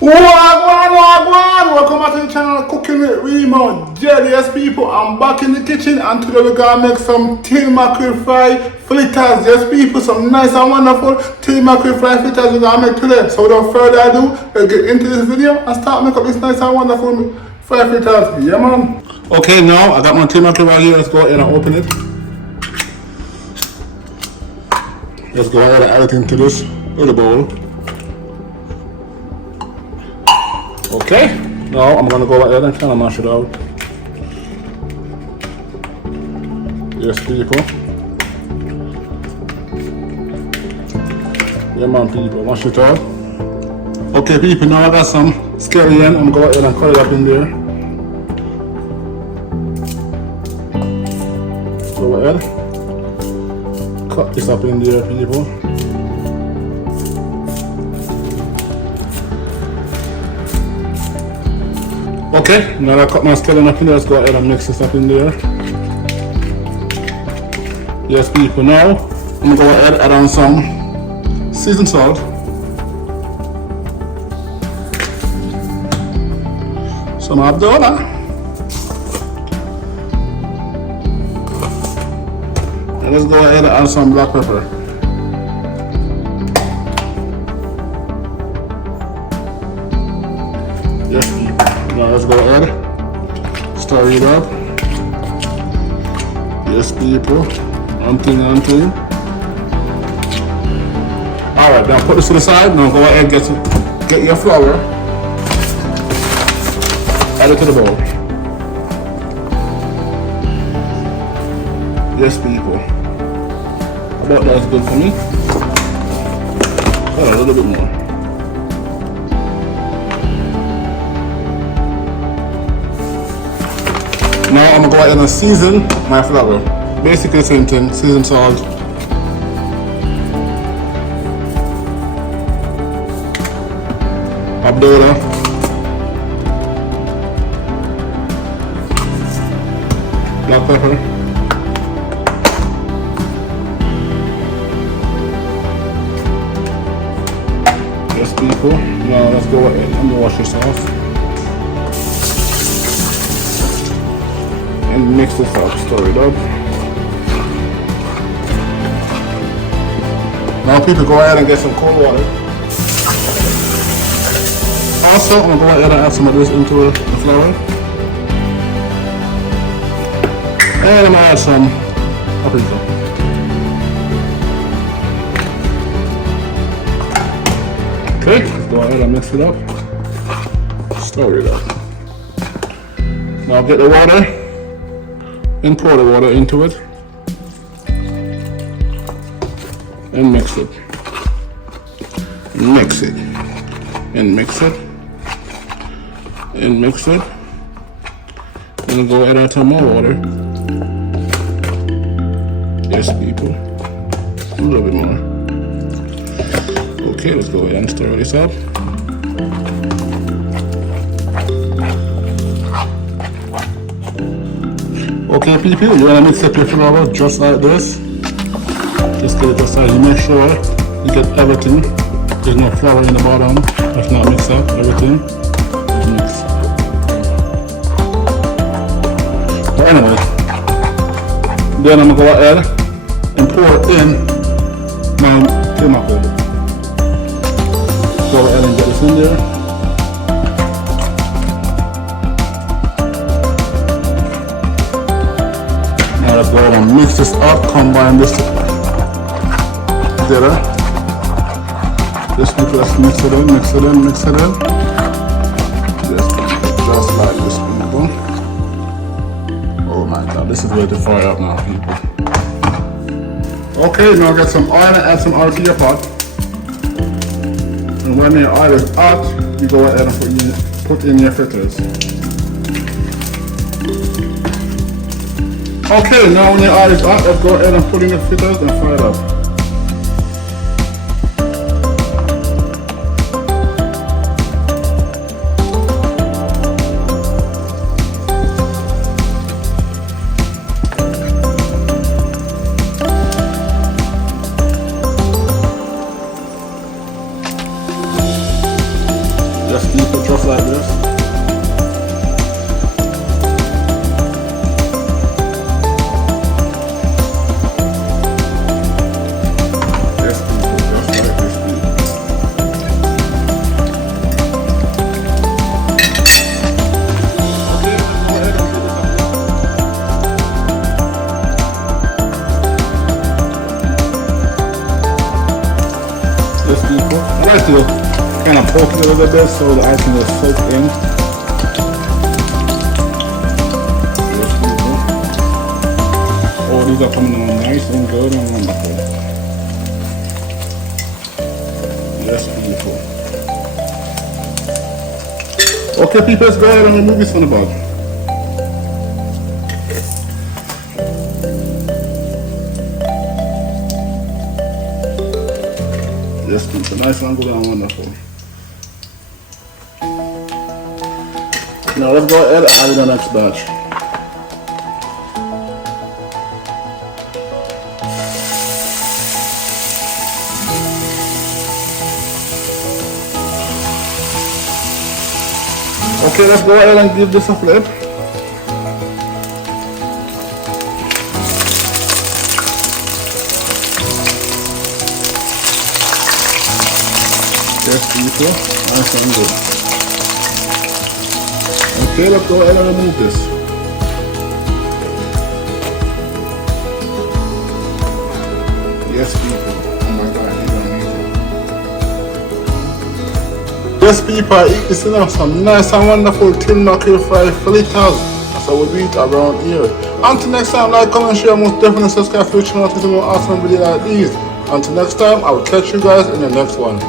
Wagwan! Welcome back to the channel Cooking with Remo. Yes people, I'm back in the kitchen and today we're gonna make some tin mackerel fry fritters. Yes people, some nice and wonderful tin mackerel fry fritters we're gonna make today. So without further ado, let's get into this video and start making up this nice and wonderful fry fritters. Yeah man. Okay, now I got my tin mackerel right here. Let's go ahead and open it. Let's go ahead and add it into this little bowl. Okay, now I'm gonna go ahead and kind of mash it out. Yes, people. Yeah, man, people, mash it out. Okay, people, now I got some scallion. I'm gonna go ahead and cut it up in there. Go ahead. Cut this up in there, people. Okay, now that I cut my scallion up in there, let's go ahead and mix this up in there. Yes, people, now I'm going to go ahead and add on some seasoned salt. Some Abdullah. And let's go ahead and add some black pepper. Yes, people. Now let's go ahead, stir it up. Yes, people. Unting. Alright, now put this to the side. Now go ahead and get your flour. Add it to the bowl. Yes, people. About that's good for me. Add a little bit more. Now I'm gonna go ahead and season my flour. Basically the same thing, seasoned salt. Abdullah. Black pepper. Yes, people. Now let's go ahead and wash this off. And mix this up, stir it up. Now people, go ahead and get some cold water. Also, I'm going to go ahead and add some of this into the flour. And I'm going to add some paprika. Okay, let's go ahead and mix it up. Stir it up. Now get the water. And pour the water into it and mix it. Mix it and mix it and mix it. And go ahead and add some more water. Yes, people. A little bit more. Okay, let's go ahead and stir this up. Okay, people, you want to mix up your flour just like this. Just get it just like you make sure you get everything. There's no flour in the bottom. Let's not mix up everything. Mix. But anyway, then I'm gonna go ahead and pour in my tomato. Go ahead and get this in there. Let's go ahead and mix this up, combine this together. Just let's mix it in. Just like this, people. Oh my god, this is ready to fry up now, people. Okay, now get some oil and add some oil to your pot. And when your oil is hot, you go ahead and put in your fritters. Okay, now when your oil is hot, let's go ahead and put in the fritters and fry it up. So just like this. Yes, people, just like this, people. Okay, let's go ahead and do this up. Yes, people. I like to kind of poke it a little bit so the icing will soak in. Yes, people. Oh, these are coming on nice and good and wonderful. Yes, people. Okay, people, let's go ahead and remove this from the bottom. Yes, people. Nice and good and wonderful. Now let's go ahead and add in the next batch. Okay, let's go ahead and give this a flip. Yes, people. Nice and good. Okay, let's go ahead and remove this. Yes, people. Oh my God, these are amazing. Yes, people, I eat this enough. Some nice and wonderful tin mackerel fry fritters. That's how we eat around here. Until next time, like, comment, share, most definitely subscribe to the channel to see more awesome videos like these. Until next time, I will catch you guys in the next one.